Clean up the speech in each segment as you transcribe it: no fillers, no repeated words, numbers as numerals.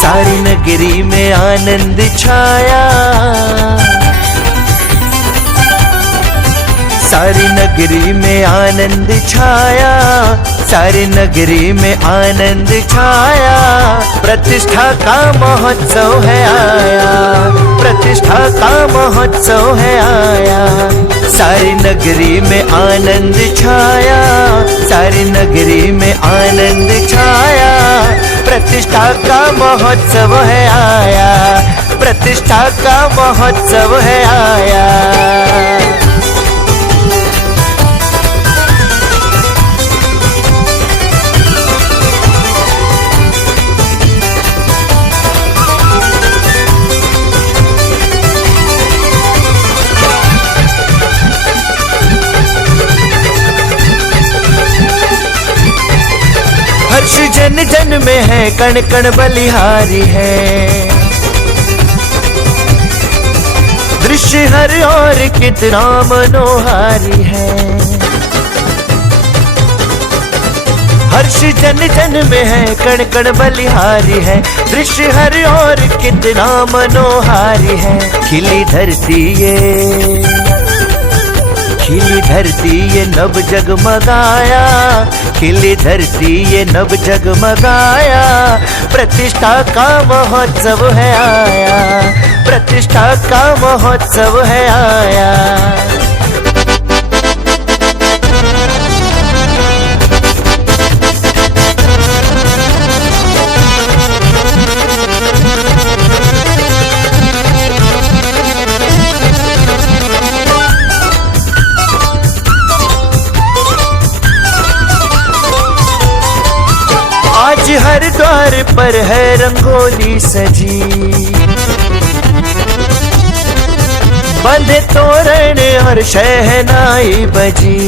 सारी नगरी में आनंद छाया, सारी नगरी में आनंद छाया, सारी नगरी में आनंद छाया। प्रतिष्ठा का महोत्सव है आया, प्रतिष्ठा का महोत्सव है आया। सारी नगरी में आनंद छाया, सारी नगरी में आनंद छाया। प्रतिष्ठा का महोत्सव है आया, प्रतिष्ठा का महोत्सव है आया। हर्ष जन जन में है, कण कण बलिहारी है। दृश्य हर और कितना मनोहारी है। हर्ष जन जन में है, कण कण बलिहारी है। दृश्य हर और कितना मनोहारी है। खिली धरती ये, खिली धरती ये नभ जगमगाया, खिली धरती ये नभ जगमगाया। प्रतिष्ठा का महोत्सव है आया, प्रतिष्ठा का महोत्सव है आया। आज हर द्वार पर है रंगोली सजी, बंधे तोरण और शहनाई बजी।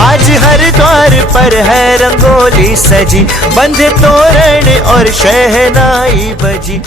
आज हर द्वार पर है रंगोली सजी, बंधे तोरण और शहनाई बजी।